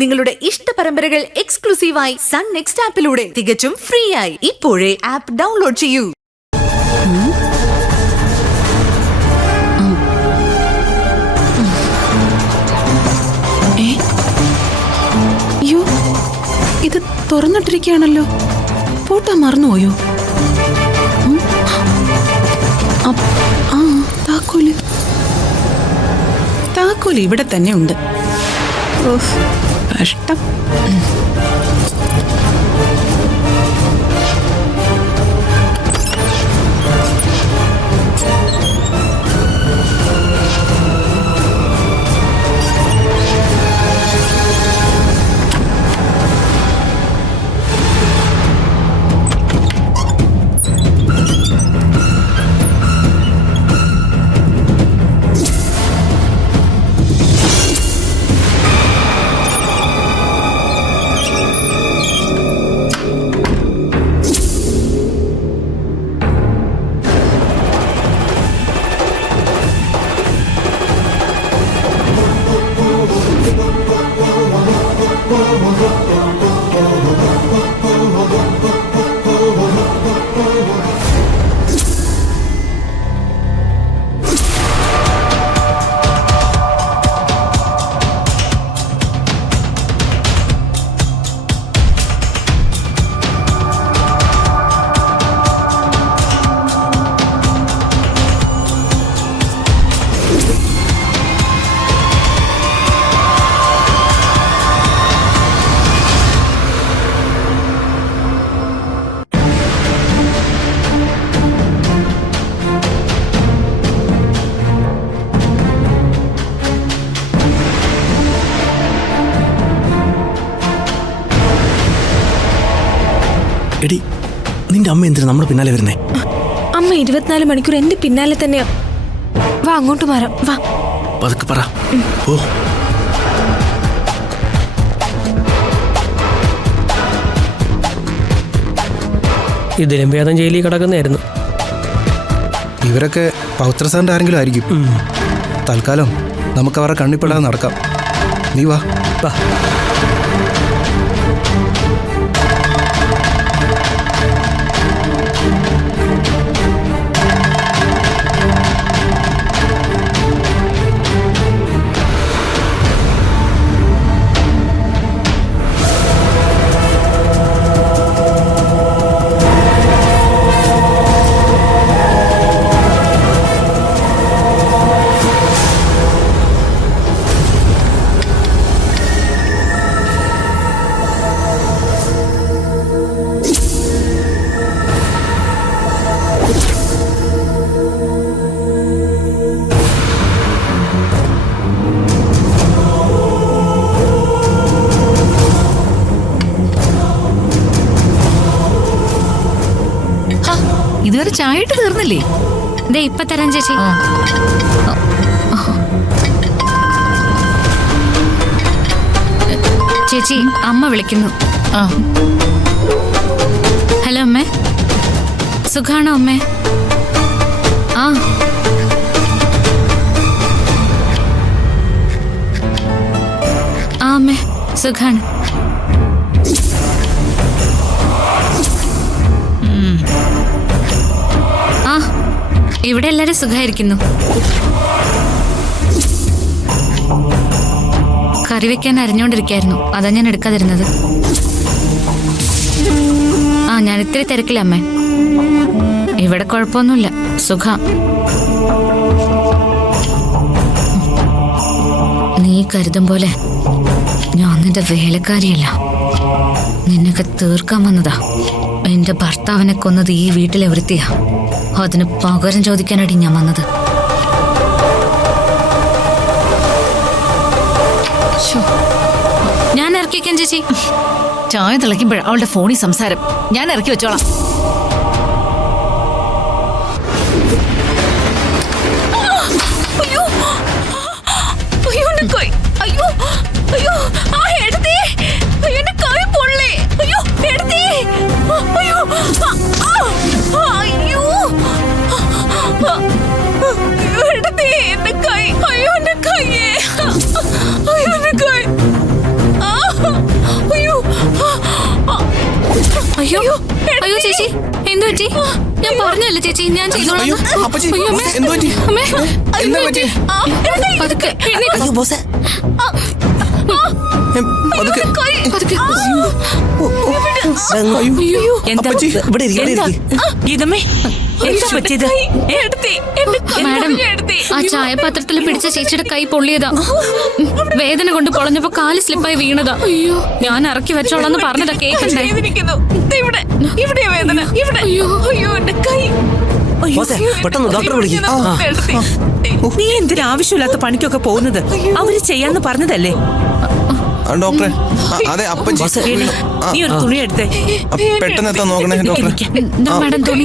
നിങ്ങളുടെ ഇഷ്ട പരമ്പരകൾ എക്സ്ക്ലൂസീവായി സൺ നെക്സ്റ്റ് ആപ്പിലൂടെ തികച്ചും ഫ്രീ ആയി. ഇപ്പോഴേ ആപ്പ് ഡൗൺലോഡ് ചെയ്യൂ. ഇത് തുറന്നിട്ടിരിക്കുകയാണല്ലോ. പൂട്ടാൻ മറന്നുപോയോ? താക്കോല് ഇവിടെ തന്നെ ഉണ്ട്. കഷ്ടം. എടി, നിന്റെ അമ്മ എന്തിനാ നമ്മുടെ പിന്നാലെ വരുന്നേ? അമ്മ 24 മണിക്കൂർ എന്റെ പിന്നാലെ തന്നെയാ. വാ, അങ്ങോട്ട് മാറാം. വാ, പതുക്കെ പറ. ഓ, ഇതിലും ഭേദം ജയിലിൽ കിടക്കുന്നതായിരുന്നു. ഇവരൊക്കെ പൗത്രസാറിന്റെ ആരെങ്കിലും ആയിരിക്കും. തൽക്കാലം നമുക്ക് അവരുടെ കണ്ണിപ്പെടാതെ നടക്കാം. നീ വാ. ഇതുവരെ ചായ ഇട്ട് തീർന്നില്ലേ? ദേ ഇപ്പൊ തരാം ചേച്ചി. ചേച്ചി, അമ്മ വിളിക്കുന്നു. ഹലോ അമ്മേ, സുഖാണോ അമ്മേ? ആ അമ്മേ, സുഖാണ്. ഇവിടെ എല്ലാരും സുഖായിരിക്കുന്നു. കറി വെക്കാൻ അരിഞ്ഞോണ്ടിരിക്കായിരുന്നു, അതാ ഞാൻ എടുക്കാതിരുന്നത്. ഞാൻ ഇത്തിരി തിരക്കില്ല അമ്മേ. ഇവിടെ കുഴപ്പമൊന്നുമില്ല, സുഖം. നീ കരുതും പോലെ ഞാൻ നിന്റെ വേലക്കാരിയല്ല. നിന്നൊക്കെ തീർക്കാൻ വന്നതാ. എന്റെ ഭർത്താവിനെ കൊന്നത് ഈ വീട്ടിലെ വൃത്തിയാ. അതിന് പകരം ചോദിക്കാനായിട്ട് ഞാൻ വന്നത്. ഞാൻ ഇറക്കിക്കാൻ ചേച്ചി. ചായ തിളയ്ക്കുമ്പോഴ അവളുടെ ഫോണിൽ സംസാരം. ഞാൻ ഇറക്കി വെച്ചോളാം. എന്റെ കൈ, അയ്യോ എന്റെ കൈ, അയ്യോ എന്റെ കൈ. അയ്യോ അയ്യോ ചേച്ചി എന്തു പറ്റി? ഞാൻ പറഞ്ഞല്ലേ ചേച്ചി, ഞാൻ ചെയ്തോളാം. അയ്യോ അപ്പച്ചി അയ്യോ, അമ്മേ. എന്ത് പറ്റി? അമ്മേ. എന്താ പറ്റി? പതുക്കെ, എണീക്ക്. അയ്യോ ബോസേ പതുക്കെ. പതുക്കെ. അയ്യോ അപ്പച്ചി ഇവിടെ ഇരിക്ക്, ഇവിടെ ഇരിക്ക്. ഗീതമ്മേ, എന്താ പറ്റിയത്? മാഡം, ആ ചായപാത്രത്തിൽ പിടിച്ച ചേച്ചിയുടെ കൈ പൊള്ളിയതാ. വേദന കൊണ്ട് പൊളഞ്ഞപ്പോ കാല് സ്ലിപ്പായി വീണതാ. അയ്യോ, ഞാൻ ഇറക്കി വെച്ചോളാന്ന് പറഞ്ഞതാ, കേക്കണ്ടേ? ഇവിടെ വേദന, ഇവിടെ. അയ്യോ, എന്റെ കൈ. ബോസേ പെട്ടെന്ന് ഡോക്ടറെ വിളിക്കും. നീ എന്തിനാ ആവശ്യമില്ലാത്ത പണിക്കൊക്കെ പോകുന്നത്? അവര് ചെയ്യാന്ന് പറഞ്ഞതല്ലേ? ഡോക്ടറെ അതെ അപ്പച്ചി എടി, നീ ഒരു തുണി എടുത്തേ. പെട്ടെന്ന് എത്താൻ നോക്കണേ ഡോക്ടറെ. എന്താ മാഡം തുണി?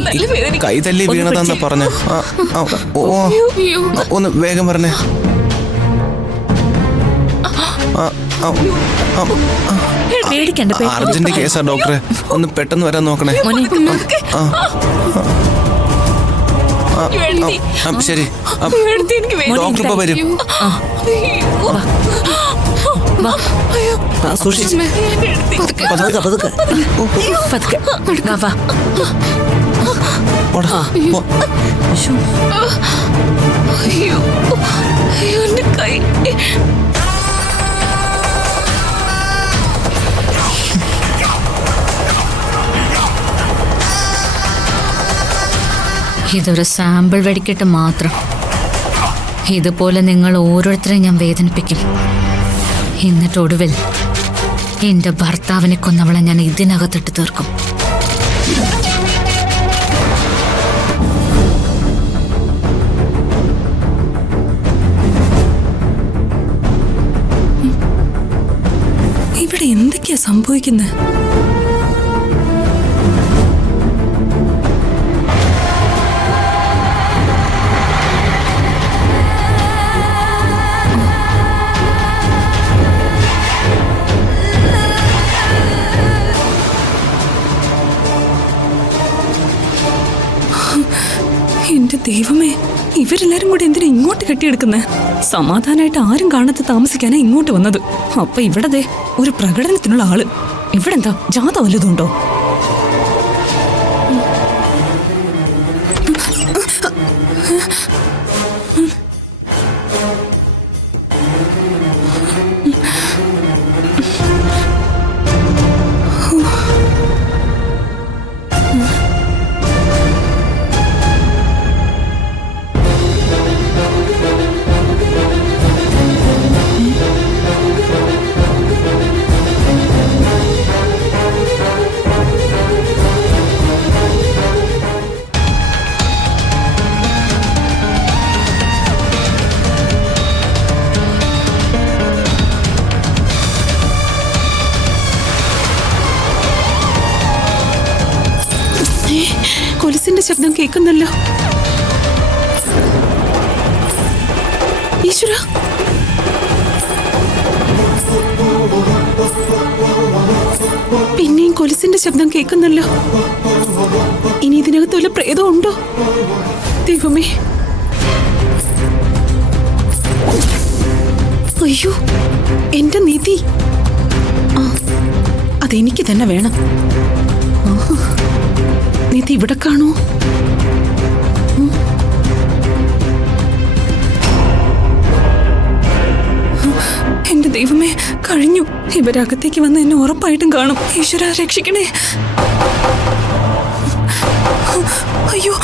കൈ തല്ലി വീണതാന്നാ പറഞ്ഞ. ഓ ഒന്ന് വേഗം പറഞ്ഞേ. പേടിക്കണ്ട, അർജന്റ് കേസാ ഡോക്ടറെ, ഒന്ന് പെട്ടെന്ന് വരാൻ നോക്കണേ. ശരി ഡോക്ടർ ഇപ്പൊ വരും. സൂക്ഷിച്ച് പതുക്കെ പതുക്കെ. പതുക്കെ. വാ. പോടാ, പോ. അയ്യോ, എന്റെ കൈ. ഇതൊരു സാമ്പിൾ വെടിക്കെട്ട് മാത്രം. ഇതുപോലെ നിങ്ങൾ ഓരോരുത്തരെയും ഞാൻ വേദനിപ്പിക്കും. എന്നിട്ട് ഒടുവിൽ എന്റെ ഭർത്താവിനെ കൊന്നവളെ ഞാൻ ഇതിനകത്തിട്ട് തീർക്കും. ഇവിടെ എന്തൊക്കെയാ സംഭവിക്കുന്നത്? എന്റെ ദൈവമേ, ഇവരെല്ലാരും കൂടെ എന്തിനാ ഇങ്ങോട്ട് കെട്ടിയെടുക്കുന്നേ? സമാധാനമായിട്ട് ആരും കാണാതെ താമസിക്കാനാ ഇങ്ങോട്ട് വന്നത്. അപ്പൊ ഇവിടെ ദേ ഒരു പ്രകടനത്തിനുള്ള ആള്. ഇവിടെ എന്താ ജാഥ വല്ലതുണ്ടോ? കൊലുസിന്റെ ശബ്ദം കേൾക്കുന്നല്ലോ. ഈശ്വര, പിന്നെയും കൊലുസിന്റെ ശബ്ദം കേൾക്കുന്നല്ലോ. ഇനി ഇതിനകത്ത് വല്ല പ്രേതം ഉണ്ടോ? ദൈവമേ, അയ്യോ എന്റെ നിധി. അതെനിക്ക് തന്നെ വേണം. നിധി ഇവിടെ കാണൂ. എന്റെ ദൈവമേ, കഴിഞ്ഞു. ഇവരകത്തേക്ക് വന്ന് എന്നെ ഉറപ്പായിട്ടും കാണും. ഈശ്വര രക്ഷിക്കണേ. അയ്യോ,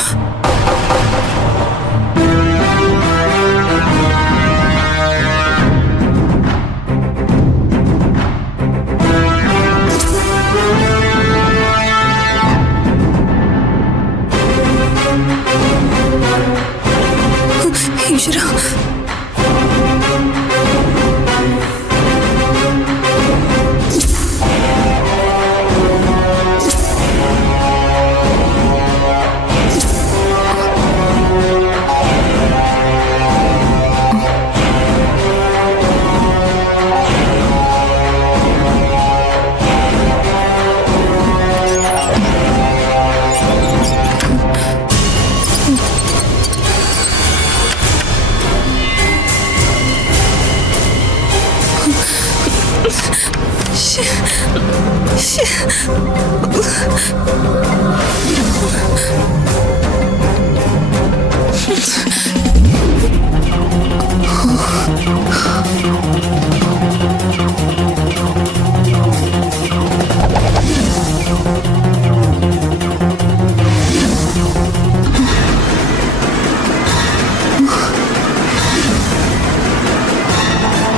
ഈശ്വര.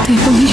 ദൈവമേ.